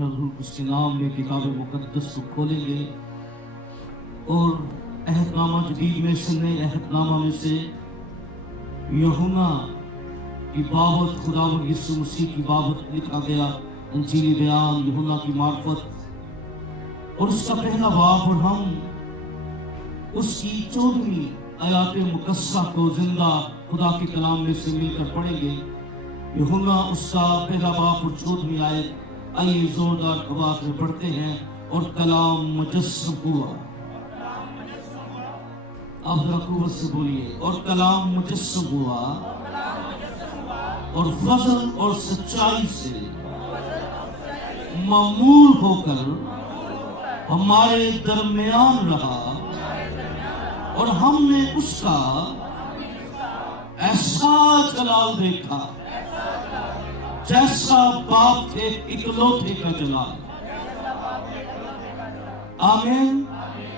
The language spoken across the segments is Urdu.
اس کے نام میں کتاب مقدس کو کھولیں گے اور عہد نامہ جدید میں سے نئے عہد نامہ میں سے یوحنا کی بابت خداوند یسوع مسیح کی بابت لکھا گیا انجیلی بیان یوحنا کی معرفت اور اس کا پہلا باب، اور ہم اس کی 14ویں آیات مقدسہ کو زندہ خدا کے کلام میں سے مل کر پڑھیں گے۔ یوحنا اس کا پہلا باب اور 14ویں آیت، آئیے زوردار آواز میں پڑھتے ہیں۔ اور کلام مجسم ہوا، آپ ذرا قوت سے بولیے، اور کلام مجسم ہوا اور فضل اور سچائی سے معمور ہو کر ہمارے درمیان رہا، اور ہم نے اس کا ایسا جلال دیکھا جیسا باپ کے اکلوتے کا جلال۔ آمین۔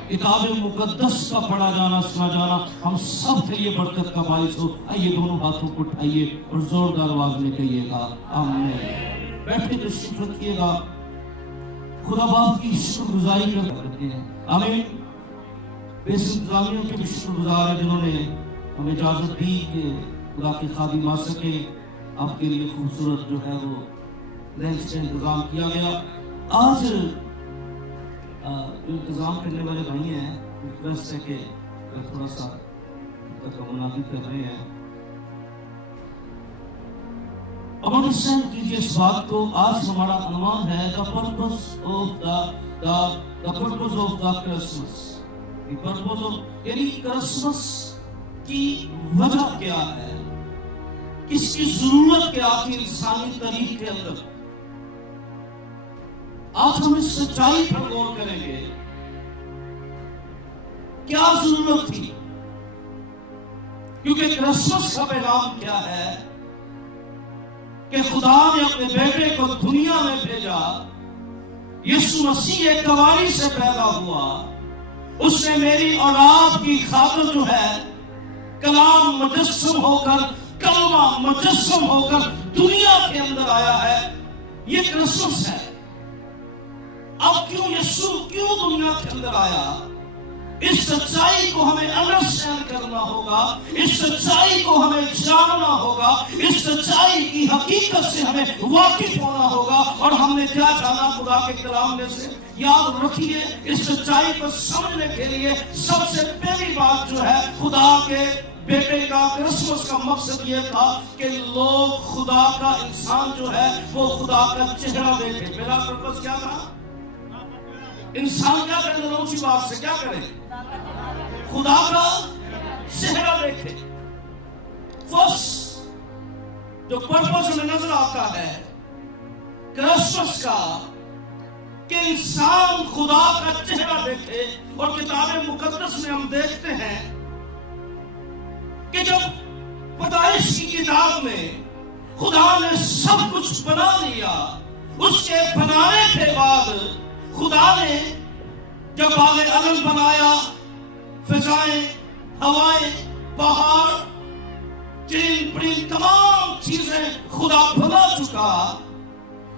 کتاب مقدس کا پڑھا جانا سنا جانا ہم سب کے لیے برکت کا باعث ہو۔ آئیے دونوں ہاتھوں کو اٹھائیے اور زوردار آواز میں کہیے گا آمین۔ بیٹھے تشریف رکھیے گا، خدا باپ کی شکر گزاری کرتے ہیں۔ آمین۔ اس انتظامیوں کے بھی شکر گزار ہیں جنہوں نے ہمیں اجازت دی کہ خدا کے خادم آ سکے۔ آپ کے لیے خوبصورت جو ہے وہ لنچ کا انتظام کیا گیا۔ آج انتظام کرنے والے بھائی ہیں، ریکویسٹ ہے کہ تھوڑا سا منعقد کر رہے ہیں۔ اب انڈرسٹینڈ کیجیے اس بات کو، آج ہمارا عنوان ہے the purpose of the Christmas۔ یعنی کرسمس کی وجہ کیا ہے، کس کی ضرورت کیا تھی انسانی تاریخ کے اندر۔ آج ہم اس سچائی پر غور کریں گے، کیا ضرورت تھی، کیونکہ کرسمس کا پیغام کیا ہے کہ خدا نے اپنے بیٹے کو دنیا میں بھیجا، یسوع مسیح ایک کنواری سے پیدا ہوا، اس نے میری اور آپ کی خاطر جو ہے کلام مجسم ہو کر، کلمہ مجسم ہو کر دنیا کے اندر آیا ہے۔ یہ کرسمس ہے۔ اب کیوں یسوع دنیا کے اندر آیا، اس سچائی کو ہمیں انڈرسٹینڈ کرنا ہوگا، اس سچائی کو ہمیں جاننا ہوگا، اس سچائی کی حقیقت سے ہمیں واقف ہونا ہوگا۔ اور ہم نے کیا جانا خدا کے کلام میں سے؟ یاد رکھیے، اس سچائی کو سمجھنے کے لیے سب سے پہلی بات جو ہے، خدا کے بیٹے کا کرسمس کا مقصد یہ تھا کہ لوگ خدا کا، انسان جو ہے وہ خدا کا چہرہ دیکھے۔ میرا پرپس کیا تھا؟ انسان کیا کرے؟ اونچی بات سے کیا کرے؟ خدا کا چہرہ دیکھے۔ فرسٹ جو پرپس ہمیں نظر آتا ہے کرسمس کا، کہ انسان خدا کا چہرہ دیکھے۔ اور کتاب مقدس میں ہم دیکھتے ہیں کہ جب پیدائش کی کتاب میں خدا نے سب کچھ بنا لیا، اس کے بنانے کے بعد خدا نے جب باغ عدن بنایا، فضائیں، ہوائیں، پہاڑ، چرند پرند، تمام چیزیں خدا بنا چکا،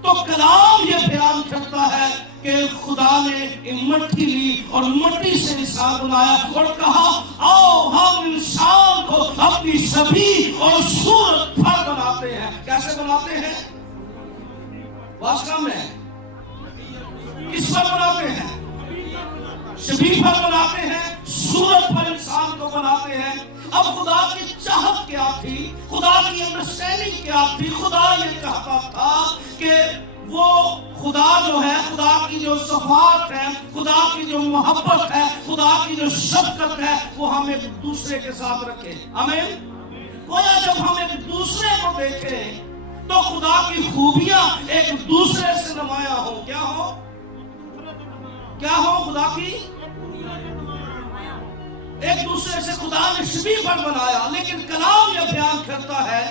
تو کلام یہ بیان کرتا ہے کہ خدا نے مٹی لی اور مٹی سے انسان بنایا اور کہا آؤ ہم انسان کو اپنی شبیہ اور صورت پر بناتے ہیں۔ کیسے بناتے ہیں؟ واسطہ میں کس پر بناتے ہیں؟ شبیہ پر بناتے ہیں، صورت پر انسان کو بناتے ہیں۔ اب خدا کی چاہت کیا تھی، خدا کی انڈرسٹینڈنگ کیا تھی؟ خدا یہ چاہتا تھا کہ وہ خدا جو ہے، خدا کی جو صفات ہے، خدا کی جو محبت ہے، خدا کی جو شفقت ہے، وہ ہم ایک دوسرے کے ساتھ رکھے۔ آمین۔ گویا جب ہم ایک دوسرے کو دیکھیں تو خدا کی خوبیاں ایک دوسرے سے نمایاں ہو۔ کیا ہو؟ کیا ہو؟ خدا کی ایک دوسرے سے خدا نے شبیہ پر بنایا۔ لیکن کلام یہ بیان کرتا ہے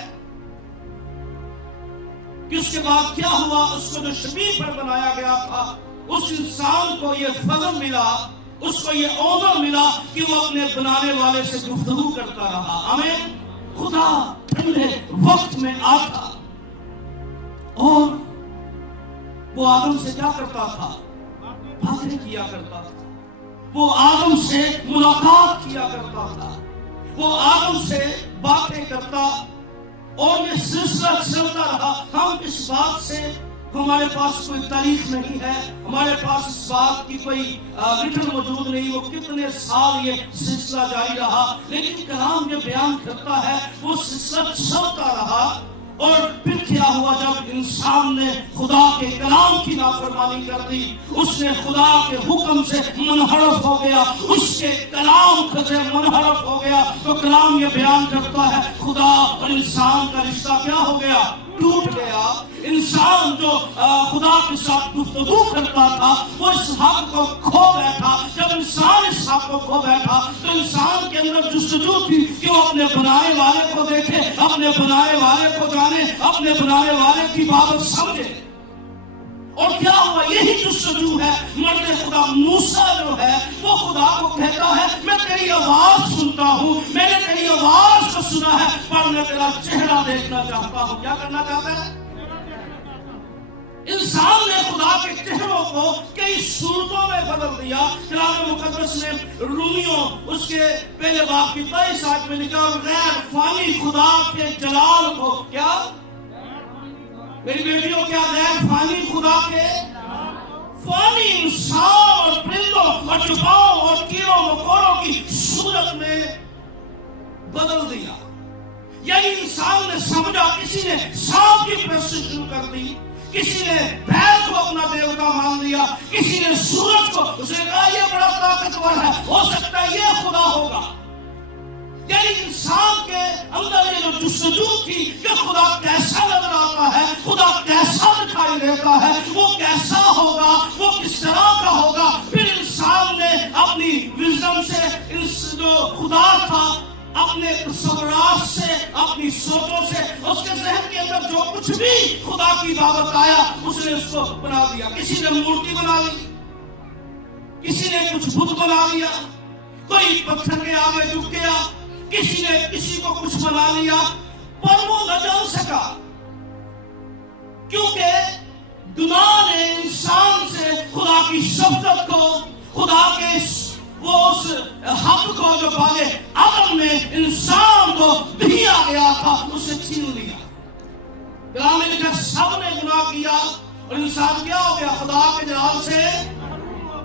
کہ اس کے بعد کیا ہوا؟ اس کو جو شبیہ پر بنایا گیا تھا، اس انسان کو یہ فضل ملا، اس کو یہ عہدہ ملا کہ وہ اپنے بنانے والے سے گفتگو کرتا رہا۔ آمین۔ خدا ٹھنڈے وقت میں آتا اور وہ آدم سے کیا کرتا تھا؟ باتیں کیا کرتا تھا، وہ آدم سے ملاقات کیا کرتا تھا، وہ آدم سے باتیں کرتا، اور یہ سلسلہ چلتا رہا۔ ہم اس بات سے، ہمارے پاس کوئی تاریخ نہیں ہے، ہمارے پاس اس بات کی کوئی ریٹن موجود نہیں، وہ کتنے سال یہ سلسلہ جاری رہا، لیکن کلام یہ بیان کرتا ہے وہ سلسلہ چلتا رہا۔ اور پھر کیا ہوا؟ جب انسان نے خدا کے کلام کی نافرمانی کر دی، اس نے خدا کے حکم سے منحرف ہو گیا، اس کے کلام سے منحرف ہو گیا، تو کلام یہ بیان کرتا ہے خدا اور انسان کا رشتہ کیا ہو گیا؟ ٹوٹ گیا۔ انسان جو خدا کے ساتھ گفتگو کرتا تھا وہ اس حق کو کھو بیٹھا۔ جب انسان اس حق کو کھو بیٹھا تو انسان کے اندر جستجو تھی کہ وہ اپنے بنائے والے کو دیکھے، اپنے بنائے والے کو جانے، اپنے بنائے والے کی بات سمجھے۔ اور کیا ہوا؟ یہی جستجو ہے۔ مرد خدا موسیٰ جو ہے وہ خدا کو کہتا ہے میں تیری آواز سنتا ہوں، میں نے تیری آواز کو سنا ہے، پر میں تیرا چہرہ دیکھنا چاہتا ہوں۔ کیا کرنا چاہتا ہے؟ انسان نے خدا کے چہروں کو کئی صورتوں میں بدل دیا۔ کلام مقدس نے رومیوں اس کے پہلے باب کی 23 آیت میں لکھا، غیر فانی خدا کے جلال کو کیا؟ میری بیٹیوں، کیا غیر فانی خدا کے فانی انسان اور پرندوں اور چوپاؤں اور کیڑوں مکوڑوں کی صورت میں بدل دیا۔ یعنی انسان نے سمجھا، کسی نے سانپ کی پرستش شروع کر دی، کسی نے بیل کو اپنا دیوتا مان لیا، کسی نے سورج کو، اس نے کہا یہ بڑا طاقتور ہے، ہو سکتا ہے یہ خدا ہوگا۔ یعنی انسان کے اندر یہ جو جستجو تھی کہ خدا کیسا نظر آتا ہے، خدا کیسا دکھائی دیتا ہے، وہ کیسا ہوگا، وہ کس طرح کا ہوگا، پھر انسان نے اپنی وزڈم سے اس جو خدا تھا، اپنے تصورات سے، اپنی سوچوں سے، اس کے ذہن کے اندر جو کچھ بھی خدا کی بابت آیا اس نے اس کو بنا دیا۔ کسی نے مورتی بنا لی، کسی نے کچھ بت بنا لیا، کوئی پتھر کے آگے جھک گیا، کسی نے کسی کو کچھ بنا لیا، پر وہ نہ جان سکا کیونکہ گناہ نے انسان سے خدا کی شفقت کو، خدا کے وہ اس حق کو جو پالے عدم میں انسان کو دیا گیا تھا اسے چھین لیا۔ کلام میں لکھا سب نے گناہ کیا اور انسان کیا ہو گیا؟ خدا کے جلال سے،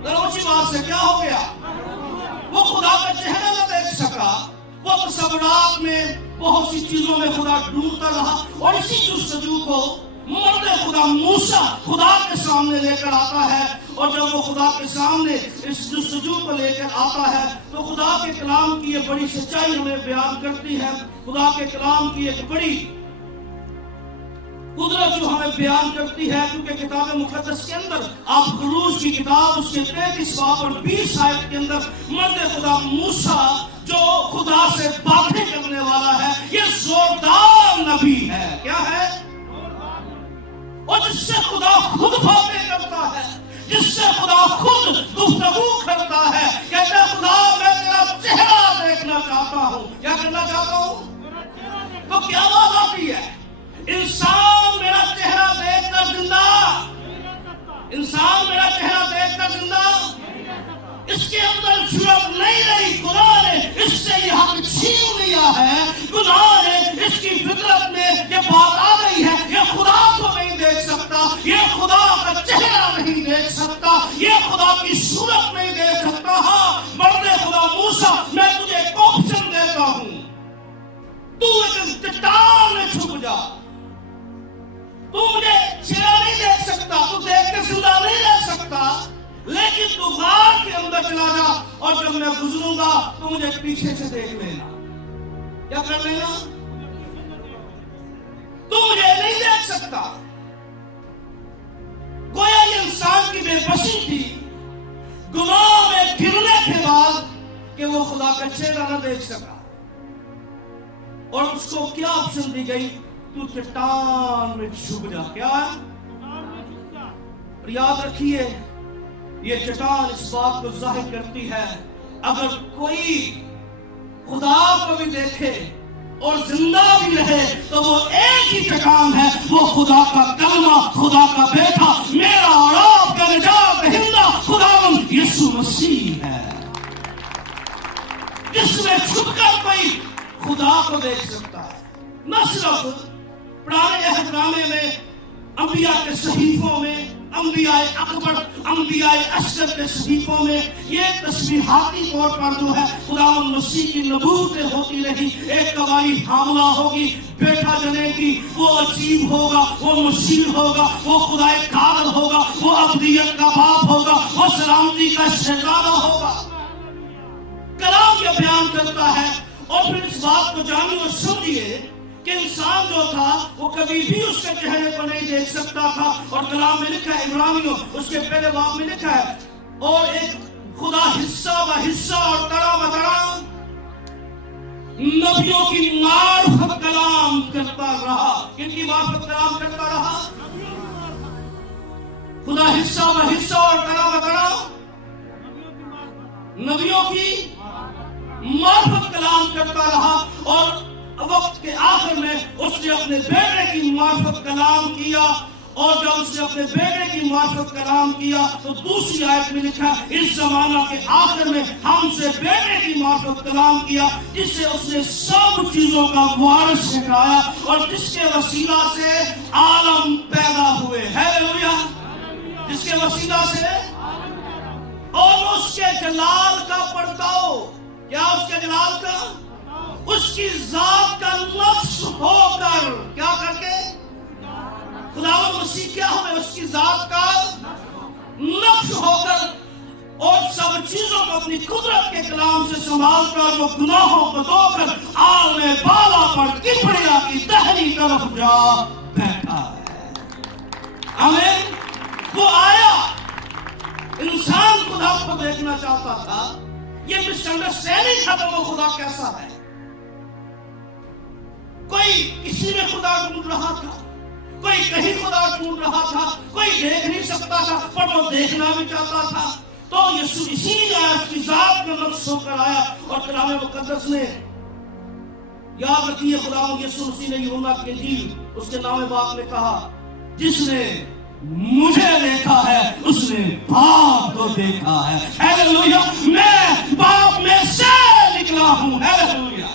اونچی بات سے کیا ہو گیا؟ وہ خدا کا چہرہ نہ دیکھ سکا، وہ تصورات میں بہت سی چیزوں میں خدا ڈھونڈتا رہا، اور اسی جستجو کو مرد خدا موسیٰ خدا کے سامنے لے کر آتا ہے۔ اور جب وہ خدا کے سامنے اس جستجو کو لے کر آتا ہے تو خدا کے کلام کی یہ بڑی سچائی ہمیں بیان کرتی ہے، خدا کے کلام کی ایک بڑی قدرت جو ہمیں بیان کرتی ہے، کیونکہ کتاب مقدس کے اندر آپ خروج کی کتاب اس کے 33 باب اور 20 آیت کے اندر مرد خدا موسیٰ جو خدا سے باتیں کرنے والا ہے، یہ زوردار نبی ہے۔ کیا ہے؟ اور جس سے خدا خود باتیں کرتا ہے، جس سے خدا خود گفتگو کرتا ہے، کہتا ہے خدا میں تیرا چہرہ دیکھنا چاہتا ہوں۔ کیا کرنا چاہتا ہوں؟ تو کیا بات آتی ہے؟ انسان میرا چہرہ دیکھ کر زندہ، انسان میرا چہرہ دیکھ کر زندہ، اس کے اندر جرأت نہیں رہی، خدا نے اس سے یہ حق چھین لیا ہے، گناہ نے اس کی فطرت میں یہ بات آ گئی ہے، یہ خدا کو نہیں دیکھ سکتا، یہ خدا کا چہرہ نہیں دیکھ سکتا، یہ خدا کی صورت نہیں دیکھ سکتا۔ ہاں مرد خدا موسیٰ، میں تجھے ایک آپشن دیتا ہوں، تو ایک چٹان میں چھپ جا، تو مجھے چہرہ نہیں دیکھ سکتا، تو دیکھ کے زندہ نہیں رہ سکتا، لیکن تو غار کے اندر چلا جا، اور جب میں گزروں گا تو مجھے پیچھے سے دیکھ لینا۔ کیا کر لینا؟ تو مجھے نہیں دیکھ سکتا۔ گویا یہ انسان کی بے بسی تھی گناہ میں گرنے کے بعد کہ وہ خدا کا چہرہ نہ دیکھ سکا، اور اس کو کیا آپشن دی گئی؟ تو چٹان میں چھپ جا۔ کیا ہے؟ اور یاد رکھیے یہ چٹان اس بات کو ظاہر کرتی ہے، اگر کوئی خدا کو بھی دیکھے اور زندہ بھی رہے تو وہ ایک ہی پیغام ہے، وہ خدا کا کلمہ، خدا کا بیٹا، میرا اور آپ کا نجات دہندہ خداوند یسوع مسیح ہے، جس میں چھپ کر کوئی خدا کو دیکھ سکتا ہے۔ نہ صرف پرانے عہد نامے میں، انبیاء کے صحیفوں میں، انبیاء اکبر، انبیاء اصغر کے صحیفوں میں یہ تشریحاتی طور پر جو ہے خداوند مسیح کی نبوتیں ہوتی رہی، ایک قوالی حاملہ ہوگی، بیٹا جنے کی، وہ عجیب ہوگا، وہ مشیر ہوگا، وہ خدائے کامل ہوگا، وہ ابدیت کا باپ ہوگا، وہ سلامتی کا شہزادہ ہوگا۔ کلام یہ بیان کرتا ہے، اور پھر اس بات کو جانیے اور سمجھیے کہ انسان جو تھا وہ کبھی بھی اس کے چہرے کو نہیں دیکھ سکتا تھا، اور کلام میں لکھا ہے، عبرانیوں اس کے پہلے باب میں لکھا ہے، اور ایک خدا حصہ و حصہ اور تڑا بتڑا نبیوں کی معرفت کلام کرتا رہا۔ کن کی معرفت کلام کرتا رہا؟ خدا حصہ و حصہ اور تڑا بتڑا نبیوں کی معرفت کلام کرتا رہا، اور وقت کے آخر میں اس نے اپنے بیٹے کی معرفت کلام کیا، اور جب اس نے اپنے بیٹے کی معرفت کلام کیا تو دوسری آیت میں لکھا، اس زمانہ کے آخر میں ہم سے بیٹے کی معرفت کلام کیا، جس سے اس نے سب چیزوں کا وارث ٹھہرایا، اور جس کے وسیلہ سے عالم پیدا ہوئے۔ ہیلیلویا! جس کے وسیلہ سے، اور اس کے جلال کا پرتاؤ، کیا اس کے جلال کا؟ اس کی ذات کا نقش ہو کر، کیا کر کے؟ خداوند مسیح کیا ہوئے؟ اس کی ذات کا نقش ہو کر، اور سب چیزوں کو اپنی قدرت کے کلام سے سنبھال کر، وہ گناہوں کو دھو کر عالم بالا پر کبریا کی دہنی طرف جا بیٹھا ہے۔ آمین۔ وہ آیا، انسان خدا کو دیکھنا چاہتا تھا، یہ مس انڈرسٹینڈنگ تھا کہ وہ خدا کیسا ہے۔ کوئی کسی میں خدا ڈھونڈ رہا تھا، کوئی کہیں خدا ڈھونڈ رہا تھا، کوئی دیکھ نہیں سکتا تھا، پر وہ دیکھنا بھی چاہتا تھا۔ تو یسوع اسی لیے آیا، اس کی ذات کا نقش ہو کر آیا، اور کلام مقدس نے، یاد رکھیے، خداوند یسوع مسیح نے یوحنا کی انجیل اس کے نام باپ نے کہا، جس نے مجھے دیکھا ہے اس نے باپ کو دیکھا ہے۔ ہیلیلویا! میں باپ میں سے نکلا ہوں۔ ہیلیلویا!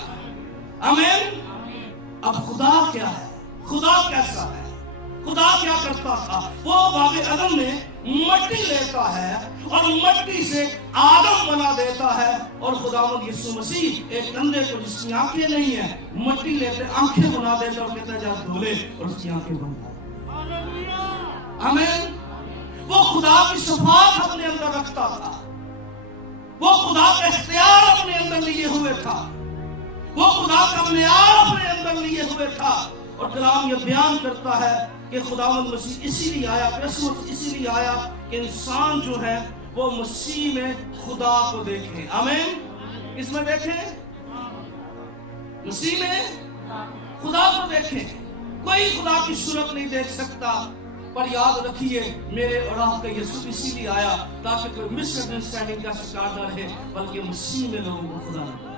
آمین۔ اب خدا کیا ہے؟ خدا کیسا ہے؟ خدا کیا کرتا تھا؟ وہ باغ عدن میں مٹی لیتا ہے اور مٹی سے آدم بنا دیتا ہے، اور خداوند یسوع مسیح ایک اندھے کو جس کی آنکھیں نہیں ہیں مٹی لیتے آنکھیں بنا دیتا اور کہتا ہے جا دھولے، اور اس کی آنکھیں بن جاتی۔ آمین۔ وہ خدا کی صفات اپنے اندر رکھتا تھا، وہ خدا کا اختیار اپنے اندر لیے ہوئے تھا، وہ خدا کا معیار اپنے اندر لیے ہوئے تھا، اور کلام یہ بیان کرتا ہے کہ خداوند مسیح اسی لیے آیا، کرسمس اسی لیے آیا کہ انسان جو ہے وہ مسیح میں خدا کو دیکھے۔ آمین۔ کس میں دیکھے؟ مسیح میں خدا کو دیکھے۔ کوئی خدا کی صورت نہیں دیکھ سکتا، پر یاد رکھیے میرے اور آپ کا یسوع اسی لیے آیا تاکہ کوئی مس انڈرسٹینڈنگ کا شکار نہ رہے، بلکہ مسیح میں لوگوں کو خدا نہ۔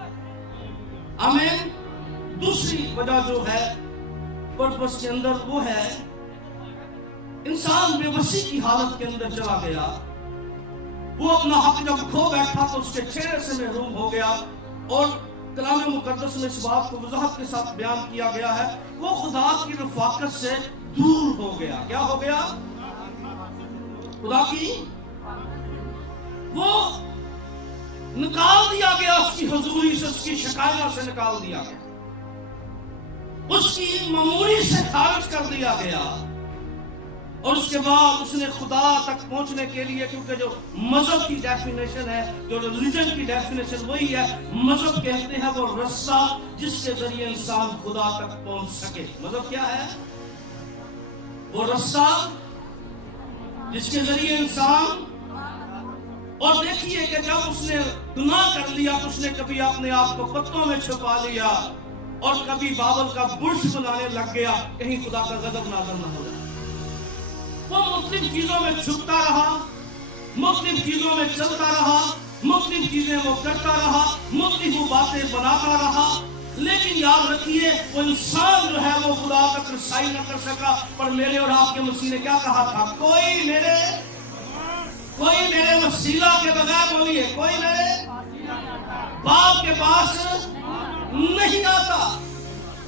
آمین۔ دوسری وجہ جو ہے پرپس کے اندر وہ ہے، انسان بے بسی کی حالت کے اندر چلا گیا، وہ اپنا حق جب کھو بیٹھا تو اس کے چہرے سے محروم ہو گیا، اور کلام مقدس میں اس بات کو وضاحت کے ساتھ بیان کیا گیا ہے، وہ خدا کی رفاقت سے دور ہو گیا۔ کیا ہو گیا؟ خدا کی، وہ نکال دیا گیا اس کی حضوری سے، اس کی شکایہ سے نکال دیا گیا، اس کی معمولی سے خارج کر دیا گیا، اور اس کے بعد اس نے خدا تک پہنچنے کے لیے، کیونکہ جو مذہب کی ڈیفینیشن ہے، جو ریلیجن کی ڈیفینیشن وہی ہے، مذہب کہتے ہیں وہ رستہ جس کے ذریعے انسان خدا تک پہنچ سکے۔ مذہب کیا ہے؟ وہ رستہ جس کے ذریعے انسان، اور دیکھیے کہ جب اس نے گناہ کر لیا تو اس نے کبھی اپنے آپ کو پتوں میں چھپا لیا، اور کبھی بابل کا برج بنانے لگ گیا، کہیں خدا کا غضب نازل نہ ہو جائے۔ وہ مختلف چیزوں میں چھپتا رہا، مختلف چیزوں میں چلتا رہا، مختلف چیزیں وہ کرتا رہا، مختلف وہ باتیں بناتا رہا، لیکن یاد رکھیے وہ انسان جو ہے وہ خدا تک رسائی نہ کر سکا، پر میرے اور آپ کے مسیح نے کیا کہا تھا؟ کوئی میرے وسیلہ کے بغیر، بولیے، کوئی میرے باپ کے پاس نہیں آتا۔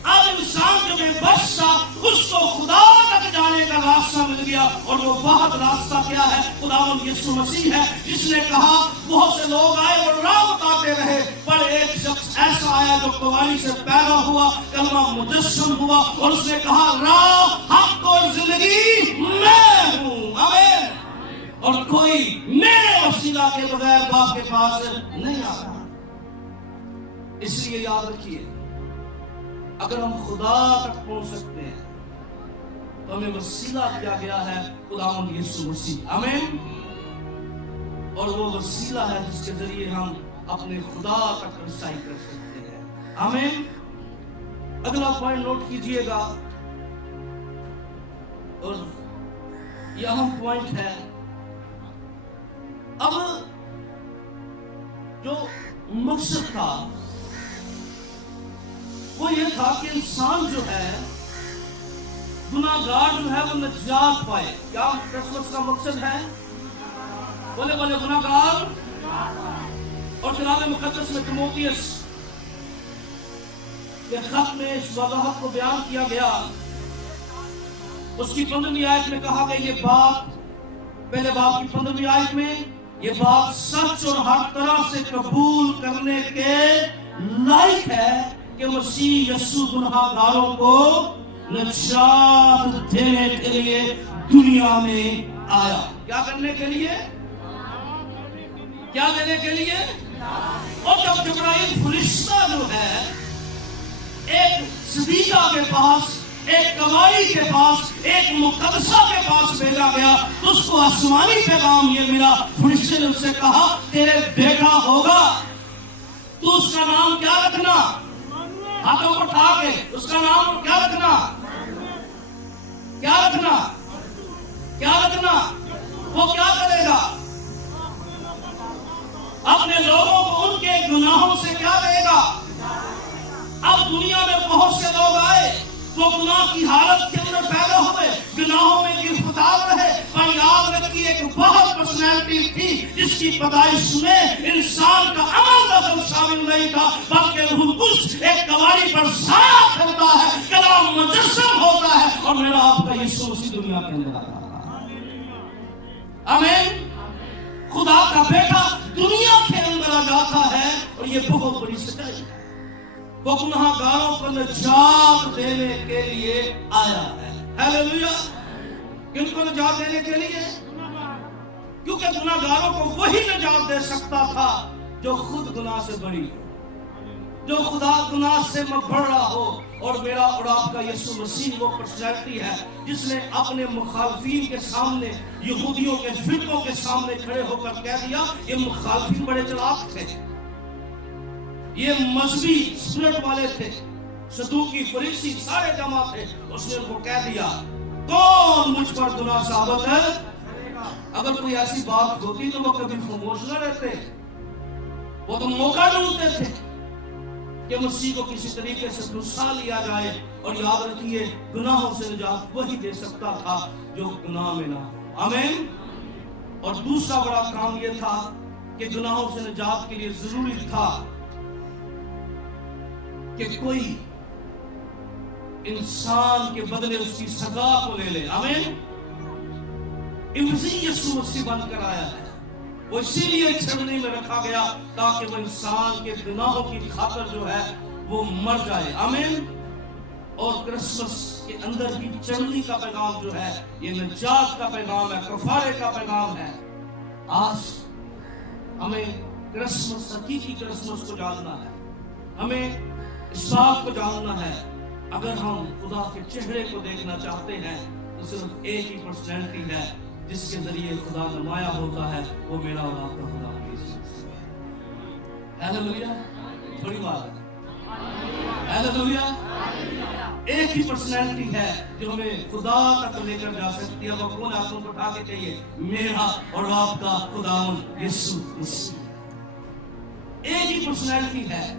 اب انسان جو بے بس تھا اس کو خدا تک جانے کا راستہ مل گیا، اور وہ بہت راستہ کیا ہے؟ خداوند یسوع مسیح ہے، جس نے کہا بہت سے لوگ آئے اور راہ بتاتے رہے، پر ایک شخص ایسا آیا جو قوالی سے پیدا ہوا، کلمہ مجسم ہوا، اور اس نے کہا راہ، حق اور زندگی میں ہوں۔ آمین۔ اور کوئی میرے وسیلہ کے بغیر باپ کے پاس نہیں آتا۔ اس لیے یاد رکھیے، اگر ہم خدا تک پہنچ سکتے ہیں تو ہمیں وسیلہ دیا گیا ہے خداوند یسوع مسیح۔ آمین۔ اور وہ وسیلہ ہے جس کے ذریعے ہم اپنے خدا تک رسائی کر سکتے ہیں۔ آمین۔ اگلا پوائنٹ نوٹ کیجئے گا، اور یہ اہم پوائنٹ ہے۔ اب جو مقصد تھا وہ یہ تھا کہ انسان جو ہے، گناہگار جو ہے، وہ نجات پائے۔ کیا کرسمس کا مقصد ہے؟ بولے گناہگار۔ اور کتاب مقدس میں تیموتھیوس کے خط میں اس وضاحت کو بیان کیا گیا۔ اس کی 15ویں آیت میں کہا گیا یہ بات، پہلے باب کی 15ویں آیت میں یہ بات سچ اور ہر طرح سے قبول کرنے کے لائق ہے کہ مسیح یسوع گناہگاروں کو نجات دینے کے لیے دنیا میں آیا۔ کیا کرنے کے لیے؟ کیا دینے کے لیے؟ اور جب جبرائیل فرشتہ جو ہے ایک صدیقہ کے پاس، ایک گواہی کے پاس، ایک مقدسہ کے پاس بھیجا گیا، تو اس کو آسمانی پیغام یہ ملا۔ فرشتے نے اس سے کہا تیرے بیٹا ہوگا، تو اس کا نام کیا رکھنا؟ ہاتھوں کو اٹھا کے اس کا نام کیا رکھنا؟ کیا رکھنا؟ کیا رکھنا؟ وہ کیا کرے گا؟ اپنے لوگوں کو ان کے گناہوں سے کیا دے گا؟ اب دنیا میں بہت سے لوگ آئے وہ گناہ کی حالت کے اندر پیدا ہوئے، گناہوں میں گرفتار رہے، پر یاد رکھیے ایک بہت پرسنالٹی تھی جس کی پیدائش میں انسان کا عمل دخل شامل نہیں تھا، بلکہ روح القدس ایک گواہی پر سایہ پھیرتا ہے، کلام مجسم ہوتا ہے، اور میرا آپ کا یسوع مسیح دنیا کے اندر آتا ہے۔ آمین۔ خدا کا بیٹا دنیا کے اندر آ جاتا ہے، اور یہ بہت بڑی سچائی ہے۔ وہ گناہگاروں کو نجات دینے کے لیے آیا ہے۔ ہیلیلویا۔ کن کو نجات دینے کے لیے؟ کیونکہ گناہگاروں کو وہی نجات دے سکتا تھا جو خود گناہ سے بری ہو، جو خدا گناہ سے بڑھ رہا ہو۔ اور میرا اور آپ کا یسوع مسیح وہ پرسنالٹی ہے جس نے اپنے مخالفین کے سامنے، یہودیوں کے فرقوں کے سامنے کھڑے ہو کر کہہ دیا، یہ مخالفین بڑے چلاک تھے، یہ مذہبی اسپرٹ والے تھے، صدوقی، فریسی سارے جمع تھے۔ اس نے ان کو کہہ دیا کون مجھ پر گناہ ثابت ہے؟ اگر کوئی ایسی بات ہوتی تو وہ کبھی خاموش نہ رہتے، وہ تو موقع ڈھونڈتے تھے کہ مسیح کو کسی طریقے سے گھسا لیا جائے۔ اور یاد رکھیے گناہوں سے نجات وہی دے سکتا تھا جو گناہ میں نہ ہو۔ آمین۔ اور دوسرا بڑا کام یہ تھا کہ گناہوں سے نجات کے لیے ضروری تھا کہ کوئی انسان کے بدلے اس کی سزا کو لے لے۔ آمین۔ مسیح یسوع مسیح بن کر آیا ہے، وہ اسی لیے چھلنی میں رکھا گیا تاکہ وہ انسان کے گناہوں کی خاطر جو ہے وہ مر جائے۔ آمین۔ اور کرسمس کے اندر بھی چھلنی کا پیغام جو ہے یہ نجات کا پیغام ہے، کفارے کا پیغام ہے۔ آج ہمیں کرسمس، حقیقی کرسمس کو جاننا ہے، ہمیں اس بات کو جاننا ہے اگر ہم خدا کے چہرے کو دیکھنا چاہتے ہیں تو صرف ایک ہی پرسنالٹی ہے جس کے ذریعے خدا نمایاں ہوتا ہے، وہ میرا اور آپ کا خدا یسوع۔ ہیلیلویا۔ تھوڑی بات ہے، ہیلیلویا۔ ایک ہی پرسنالٹی ہے جو ہمیں خدا تک لے کر جا سکتی ہے، وہ کون؟ آپ کو اٹھا کے کہیے میرا اور آپ کا خداوند یسوع مسیح۔ ایک ہی پرسنالٹی ہے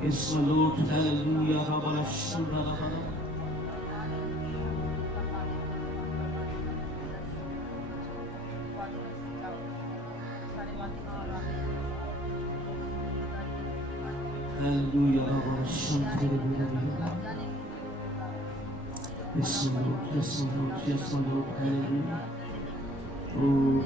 Yes, my Lord, hallelujah, Rabala Shura Rabala. Hallelujah, Rabala Shura Rabala. Yes, my Lord, yes, my Lord, yes, my Lord, hallelujah. Oh,